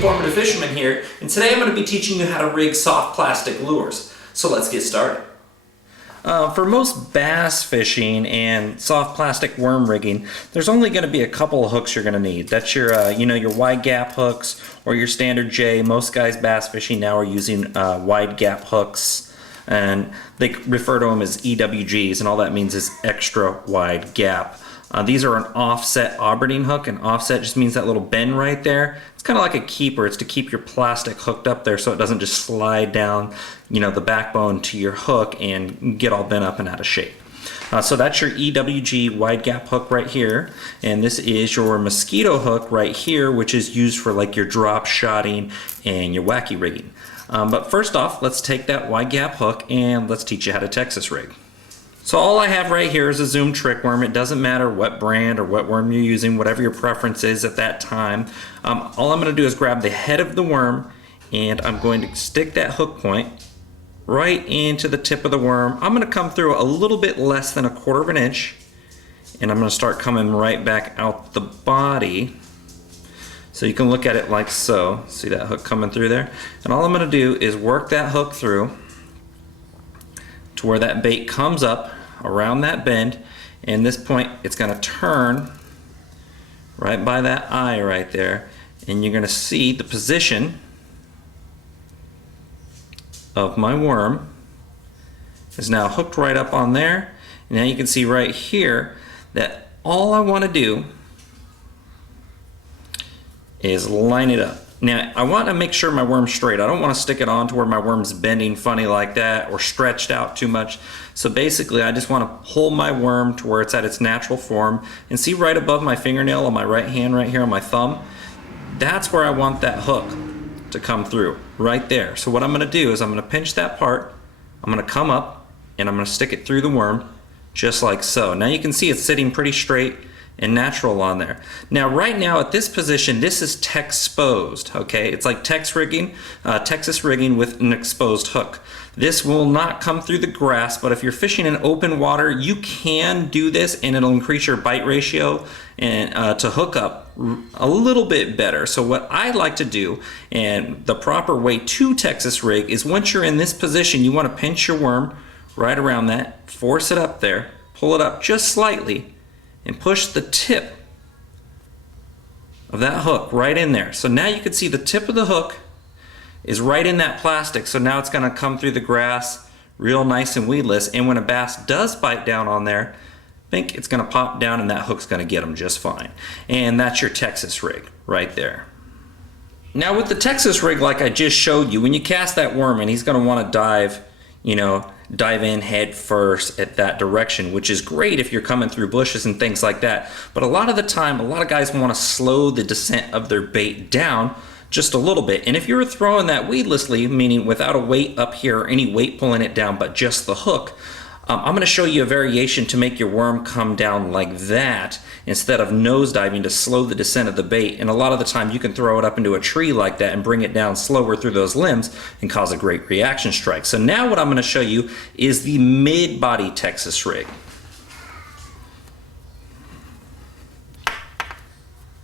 Informative Fisherman here, and today I'm going to be teaching you how to rig soft plastic lures. So let's get started. For most bass fishing and soft plastic worm rigging, there's only going to be a couple of hooks you're going to need. That's your, your wide gap hooks or your standard J. Most guys bass fishing now are using wide gap hooks, and they refer to them as EWGs, and all that means is extra wide gap. These are an offset aubergine hook, and offset just means that little bend right there. It's kind of like a keeper. It's to keep your plastic hooked up there so it doesn't just slide down, the backbone to your hook and get all bent up and out of shape. So that's your EWG wide gap hook right here, and this is your mosquito hook right here, which is used for like your drop shotting and your wacky rigging. But first off, let's take that wide gap hook and let's teach you how to Texas rig. So all I have right here is a Zoom trick worm. It doesn't matter what brand or what worm you're using, whatever your preference is at that time. All I'm going to do is grab the head of the worm, and I'm going to stick that hook point right into the tip of the worm. I'm going to come through a little bit less than 1/4 of an inch, and I'm going to start coming right back out the body. So you can look at it like so. See that hook coming through there? And all I'm going to do is work that hook through to where that bait comes up around that bend, and this point it's going to turn right by that eye right there, and you're going to see the position of my worm is now hooked right up on there. And now you can see right here that all I want to do is line it up. Now, I want to make sure my worm's straight. I don't want to stick it on to where my worm's bending funny like that or stretched out too much. So basically, I just want to hold my worm to where it's at its natural form. And see right above my fingernail on my right hand right here on my thumb? That's where I want that hook to come through, right there. So what I'm going to do is I'm going to pinch that part, I'm going to come up, and I'm going to stick it through the worm, just like so. Now you can see it's sitting pretty straight and natural on there. Now right now at this position, this is Texposed, okay? It's like Texas rigging with an exposed hook. This will not come through the grass, but if you're fishing in open water, you can do this and it'll increase your bite ratio and to hook up a little bit better. So what I like to do, and the proper way to Texas rig, is once you're in this position, you want to pinch your worm right around that, force it up there, pull it up just slightly, and push the tip of that hook right in there. So now you can see the tip of the hook is right in that plastic. So now it's going to come through the grass real nice and weedless. And when a bass does bite down on there, I think it's going to pop down and that hook's going to get them just fine. And that's your Texas rig right there. Now with the Texas rig, like I just showed you, when you cast that worm and he's going to want to dive, dive in head first at that direction, which is great if you're coming through bushes and things like that. But a lot of the time, a lot of guys want to slow the descent of their bait down just a little bit. And if you're throwing that weedlessly, meaning without a weight up here or any weight pulling it down, but just the hook, I'm going to show you a variation to make your worm come down like that instead of nose diving to slow the descent of the bait. And a lot of the time you can throw it up into a tree like that and bring it down slower through those limbs and cause a great reaction strike. So now what I'm going to show you is the mid-body Texas rig.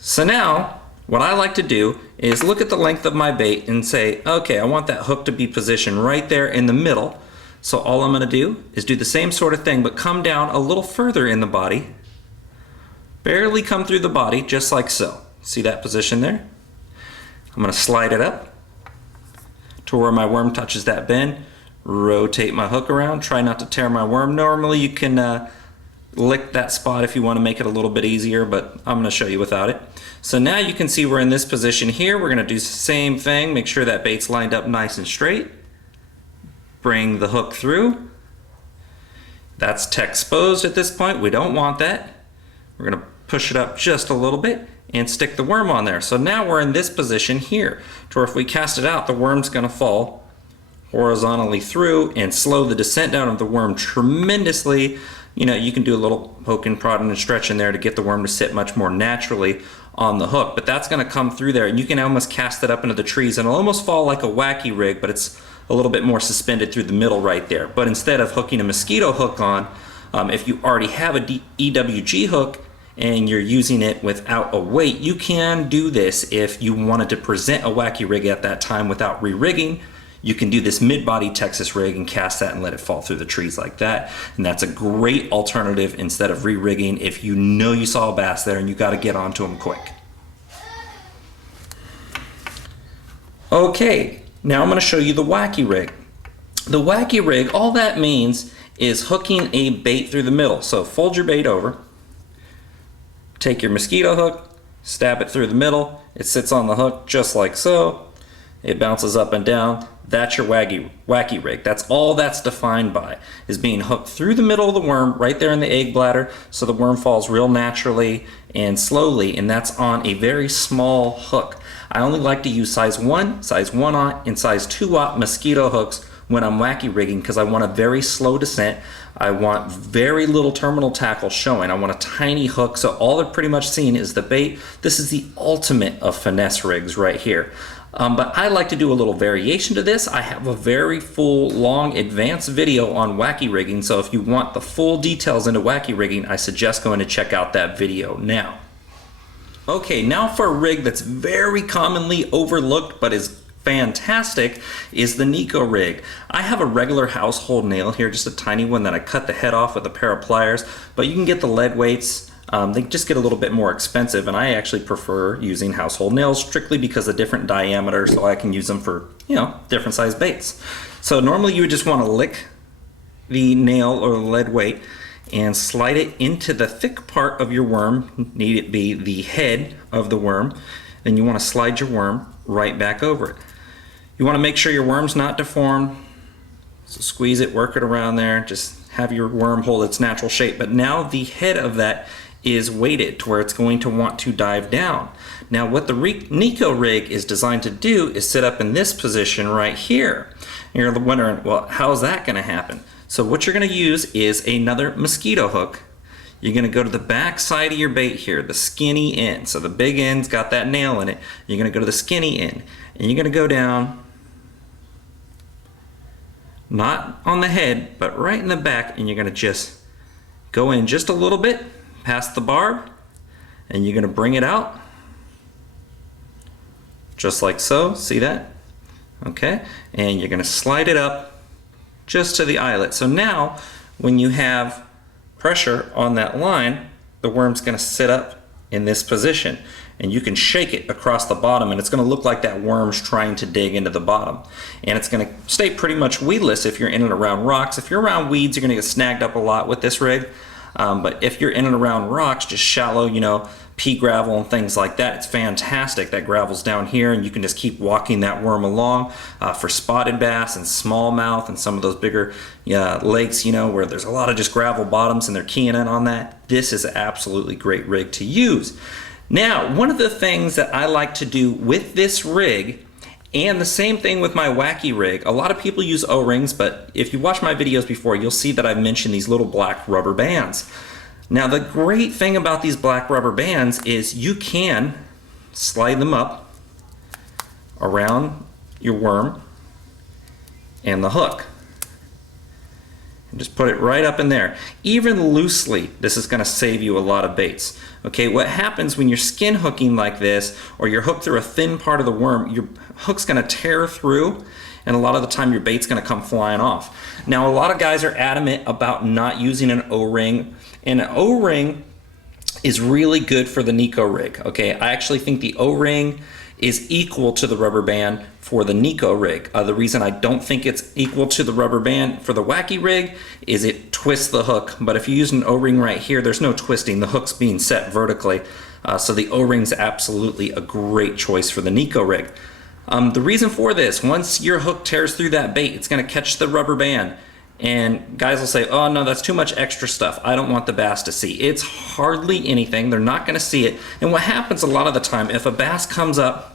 So now what I like to do is look at the length of my bait and say, okay, I want that hook to be positioned right there in the middle. So all I'm going to do is do the same sort of thing, but come down a little further in the body. Barely come through the body, just like so. See that position there? I'm going to slide it up to where my worm touches that bend. Rotate my hook around. Try not to tear my worm. Normally you can lick that spot if you want to make it a little bit easier, but I'm going to show you without it. So now you can see we're in this position here. We're going to do the same thing. Make sure that bait's lined up nice and straight. Bring the hook through. That's Texposed at this point. We don't want that. We're going to push it up just a little bit and stick the worm on there. So now we're in this position here, to where if we cast it out, the worm's going to fall horizontally through and slow the descent down of the worm tremendously. You can do a little poking, prodding, and stretching there to get the worm to sit much more naturally on the hook. But that's going to come through there, and you can almost cast it up into the trees, and it'll almost fall like a wacky rig, but it's a little bit more suspended through the middle right there. But instead of hooking a mosquito hook on, if you already have a EWG hook and you're using it without a weight, you can do this if you wanted to present a wacky rig at that time without re-rigging. You can do this mid-body Texas rig and cast that and let it fall through the trees like that. And that's a great alternative instead of re-rigging if you know you saw a bass there and you got to get onto them quick. Okay, now I'm going to show you the wacky rig. The wacky rig, all that means is hooking a bait through the middle. So fold your bait over, take your mosquito hook, stab it through the middle. It sits on the hook just like so. It bounces up and down. That's your wacky rig. That's all that's defined by, is being hooked through the middle of the worm, right there in the egg bladder, so the worm falls real naturally and slowly, and that's on a very small hook. I only like to use size 1, size 1/0, and size 2/0 mosquito hooks when I'm wacky rigging because I want a very slow descent. I want very little terminal tackle showing. I want a tiny hook, so all they're pretty much seeing is the bait. This is the ultimate of finesse rigs right here. But I like to do a little variation to this. I have a very full, long, advanced video on wacky rigging, so if you want the full details into wacky rigging, I suggest going to check out that video now. Okay, now for a rig that's very commonly overlooked but is fantastic is the Niko Rig. I have a regular household nail here, just a tiny one that I cut the head off with a pair of pliers, but you can get the lead weights. They just get a little bit more expensive, and I actually prefer using household nails strictly because of different diameter, so I can use them for, you know, different size baits. So normally you would just want to lick the nail or the lead weight and slide it into the thick part of your worm. Need it be the head of the worm. Then you want to slide your worm right back over it. You want to make sure your worm's not deformed. So squeeze it, work it around there, just have your worm hold its natural shape. But now the head of that is weighted to where it's going to want to dive down. Now what the Niko Rig is designed to do is sit up in this position right here. And you're wondering, well, how's that going to happen? So what you're going to use is another mosquito hook. You're going to go to the back side of your bait here, the skinny end. So the big end's got that nail in it. You're going to go to the skinny end, and you're going to go down, not on the head, but right in the back, and you're going to just go in just a little bit past the barb, and you're going to bring it out just like so. See that? Okay, and you're going to slide it up just to the eyelet. So now when you have pressure on that line, the worm's going to sit up in this position, and you can shake it across the bottom, and it's going to look like that worm's trying to dig into the bottom. And it's going to stay pretty much weedless if you're in and around rocks. If you're around weeds, you're going to get snagged up a lot with this rig. But if you're in and around rocks, just shallow, you know, pea gravel and things like that, it's fantastic. That gravel's down here, and you can just keep walking that worm along. For spotted bass and smallmouth and some of those bigger lakes, you know, where there's a lot of just gravel bottoms and they're keying in on that, this is an absolutely great rig to use. Now, one of the things that I like to do with this rig, and the same thing with my wacky rig, a lot of people use O-rings, but if you watch my videos before, you'll see that I've mentioned these little black rubber bands. Now, the great thing about these black rubber bands is you can slide them up around your worm and the hook. And just put it right up in there. Even loosely, this is going to save you a lot of baits. Okay, what happens when you're skin hooking like this, or you're hooked through a thin part of the worm, your hook's going to tear through, and a lot of the time your bait's going to come flying off. Now, a lot of guys are adamant about not using an O-ring, and an O-ring is really good for the Niko Rig. Okay, I actually think the O-ring is equal to the rubber band for the Niko Rig. The reason I don't think it's equal to the rubber band for the wacky rig is it twists the hook, but if you use an O-ring right here, there's no twisting. The hook's being set vertically, so the O-ring's absolutely a great choice for the Niko Rig. The reason for this, once your hook tears through that bait, it's gonna catch the rubber band, and guys will say, oh no, that's too much extra stuff. I don't want the bass to see. It's hardly anything. They're not gonna see it. And what happens a lot of the time, if a bass comes up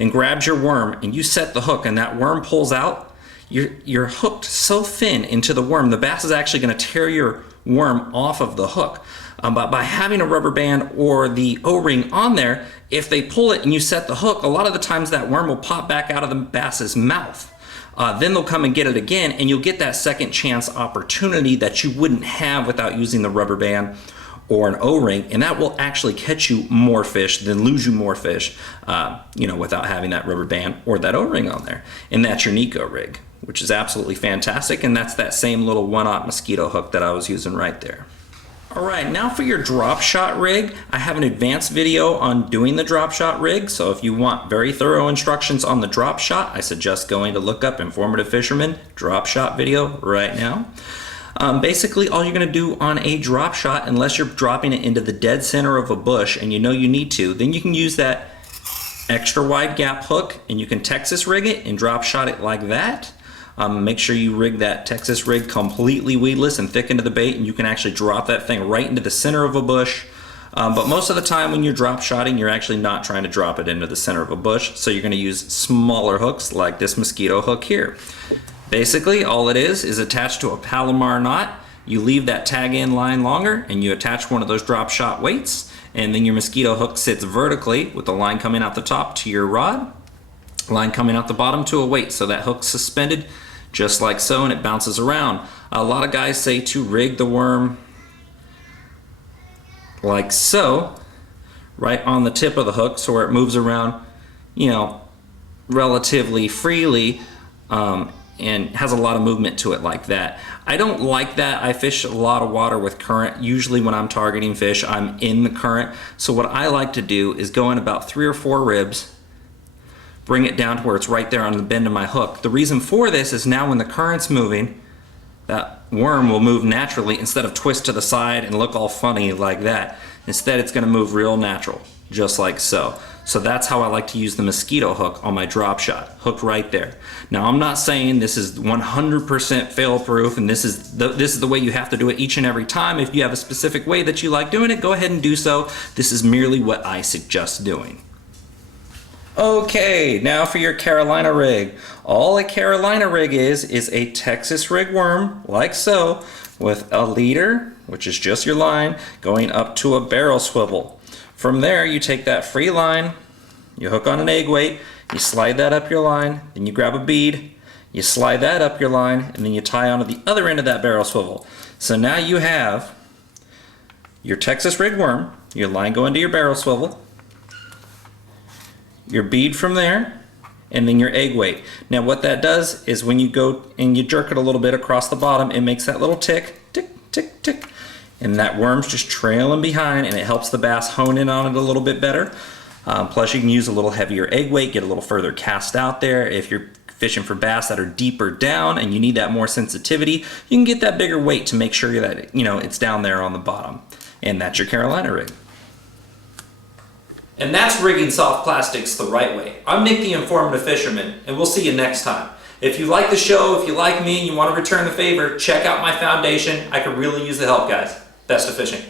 and grabs your worm and you set the hook and that worm pulls out, you're hooked so thin into the worm, the bass is actually gonna tear your worm off of the hook. But by having a rubber band or the O-ring on there, if they pull it and you set the hook, a lot of the times that worm will pop back out of the bass's mouth. Then they'll come and get it again, and you'll get that second chance opportunity that you wouldn't have without using the rubber band or an O-ring, and that will actually catch you more fish than lose you more fish, without having that rubber band or that O-ring on there. And that's your Niko Rig, which is absolutely fantastic, and that's that same little 1/0 mosquito hook that I was using right there. Alright, now for your Dropshot rig, I have an advanced video on doing the Dropshot rig, so if you want very thorough instructions on the Dropshot, I suggest going to look up Informative Fisherman Dropshot video right now. Basically, all you're going to do on a drop shot, unless you're dropping it into the dead center of a bush and you know you need to, then you can use that extra wide gap hook and you can Texas rig it and drop shot it like that. Make sure you rig that Texas rig completely weedless and thick into the bait, and you can actually drop that thing right into the center of a bush. But most of the time when you're drop shotting, you're actually not trying to drop it into the center of a bush, so you're going to use smaller hooks like this mosquito hook here. Basically, all it is attached to a Palomar knot. You leave that tag end line longer and you attach one of those drop shot weights, and then your mosquito hook sits vertically with the line coming out the top to your rod, line coming out the bottom to a weight, so that hook's suspended just like so and it bounces around. A lot of guys say to rig the worm like so, right on the tip of the hook, so where it moves around, relatively freely, and has a lot of movement to it like that. I don't like that. I fish a lot of water with current. Usually when I'm targeting fish, I'm in the current. So what I like to do is go in about 3 or 4 ribs, bring it down to where it's right there on the bend of my hook. The reason for this is now when the current's moving, that worm will move naturally instead of twist to the side and look all funny like that. Instead, it's going to move real natural, just like so. So that's how I like to use the mosquito hook on my drop shot, hook right there. Now, I'm not saying this is 100% fail proof and this is the way you have to do it each and every time. If you have a specific way that you like doing it, go ahead and do so. This is merely what I suggest doing. Okay, now for your Carolina rig. All a Carolina rig is a Texas rig worm, like so, with a leader, which is just your line, going up to a barrel swivel. From there, you take that free line, you hook on an egg weight, you slide that up your line, then you grab a bead, you slide that up your line, and then you tie onto the other end of that barrel swivel. So now you have your Texas rig worm, your line going to your barrel swivel, your bead from there, and then your egg weight. Now what that does is when you go and you jerk it a little bit across the bottom, it makes that little tick, tick, tick, tick, and that worm's just trailing behind, and it helps the bass hone in on it a little bit better. Plus you can use a little heavier egg weight, get a little further cast out there. If you're fishing for bass that are deeper down and you need that more sensitivity, you can get that bigger weight to make sure that it's down there on the bottom. And that's your Carolina rig. And that's rigging soft plastics the right way. I'm Nick the Informative Fisherman, and we'll see you next time. If you like the show, if you like me, and you want to return the favor, check out my foundation. I could really use the help, guys. Best of fishing.